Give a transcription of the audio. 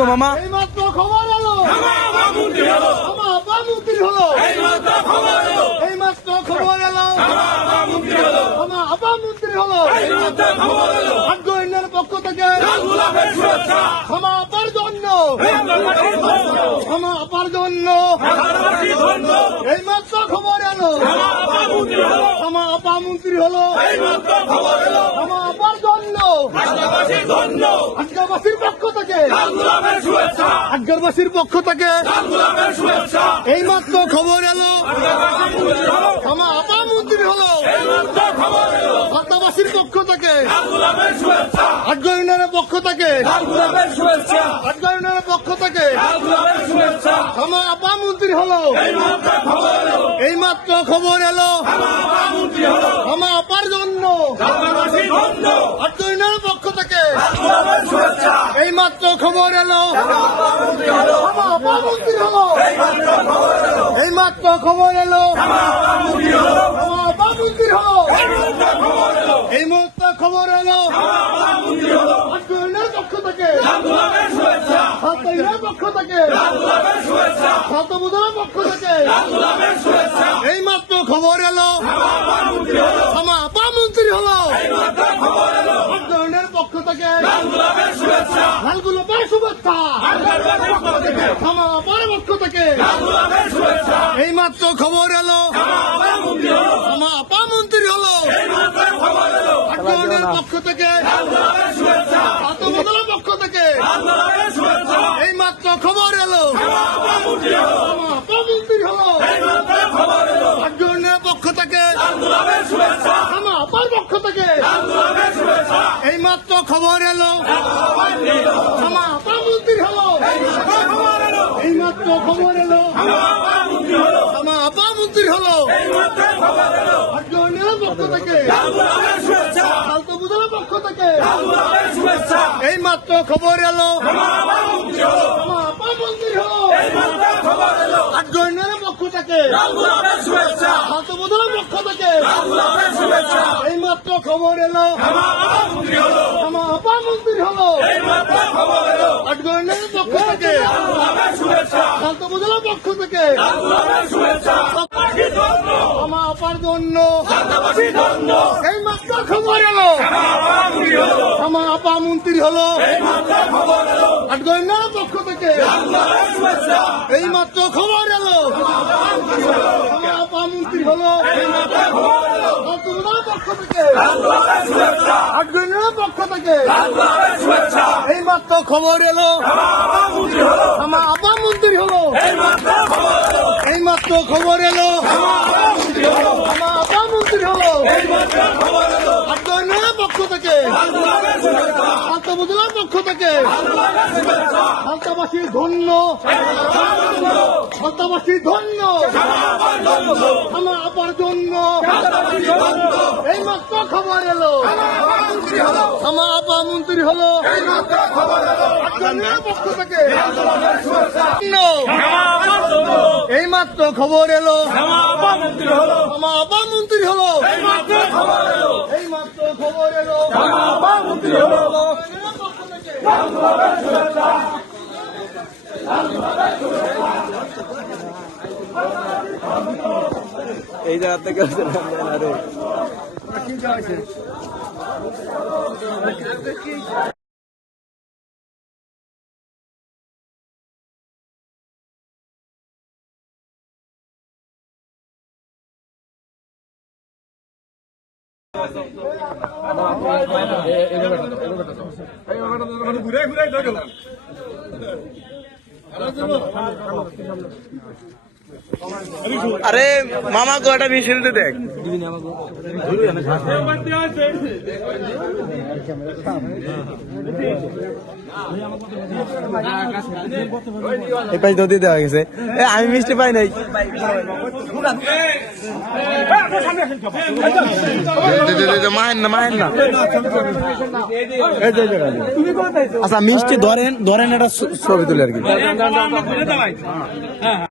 গো মামা? এইমাত্র খবর এলো এইমাত্র খবর এলো আপামন্ত্রী হলো আগ্রহীনের পক্ষ থেকে ক্ষমা আপার জন্য এইমাত্র খবর এলো ক্ষমা আপামন্ত্রী হলো ক্ষমা আপার জন্য আজগাবাসীর পক্ষ থেকে এইমাত্র খবর এলো ক্ষমা আপামন্ত্রী হলো আজগাবাসীর পক্ষ থেকে আগ্রহীনের পক্ষ থেকে ক্ষমা আপামন্ত্রী হলো এইমাত্র খবর এলো ক্ষমা আপার জন্য আগ্রহীনের পক্ষ থেকে এইমাত্র খবর এলো ক্ষমা আপামন্ত্রী হলো এইমাত্র খবর এলো ক্ষমা আপামন্ত্রী হলো এই মুহূর্তে খবর এলো আগ্রহীনের পক্ষ থেকে ছাত্রীদের পক্ষ থেকে ছাত্রবুধের পক্ষ থেকে এইমাত্র খবর এলো ক্ষমা আপামন্ত্রী হলো আগ্রহীনের পক্ষ থেকে লালগুলোপের শুভেচ্ছা ক্ষমা আপার পক্ষ থেকে এইমাত্র খবর এলো ক্ষমা আপামন্ত্রী হলো আগ্রহীনের পক্ষ থেকে ছাত্রবুধের পক্ষ থেকে এইমাত্র খবর এলো ক্ষমা আপামন্ত্রী হলো আগ্রহীনের পক্ষ থেকে ক্ষমা আপার পক্ষ থেকে এইমাত্র খবর এলো ক্ষমা আপামন্ত্রী হলো এইমাত্র খবর এলো ক্ষমা আপামন্ত্রী হলো আগ্রহীনের পক্ষ থেকে ছাত্রবুধের পক্ষ থেকে এইমাত্র খবর এলো ক্ষমা আপামন্ত্রী হলো আগ্রহীনের পক্ষ থেকে ছাত্রবুধের পক্ষ থেকে এইমাত্র খবর এলো ক্ষমা আপামন্ত্রী হলো আগ্রহীনের পক্ষ থেকে ছাত্রবুধের পক্ষ থেকে ক্ষমা আপার জন্য এইমাত্র খবর এলো ক্ষমা আপামন্ত্রী হলো আগ্রহীনের পক্ষ থেকে এইমাত্র খবর এলো ক্ষমা আপামন্ত্রী হলো ছাত্রবুধের পক্ষ থেকে আগ্রহীনের পক্ষ থেকে এইমাত্র খবর এলো ক্ষমা আপামন্ত্রী হলো এইমাত্র খবর এলো ক্ষমা আপামন্ত্রী হলো আগ্রহীনের পক্ষ থেকে ছাত্রবুধের পক্ষ থেকে ছাত্রবাসী ধন্য ক্ষমা আপার জন্য এইমাত্র খবর এলো ক্ষমা আপামন্ত্রী হলো আগ্রহীনের পক্ষ থেকে এইমাত্র খবর এলো ক্ষমা আপামন্ত্রী হলো এইমাত্র খবর এলো এই জায়গা থেকে আরে মামা গো একটা মিছিল দে দেখ এই পাশ দদি দেওয়া গেছে আমি মিষ্টি পাই নাই মাহেন না আচ্ছা মিষ্টি ধরেন একটা ছবি তুলে আর কি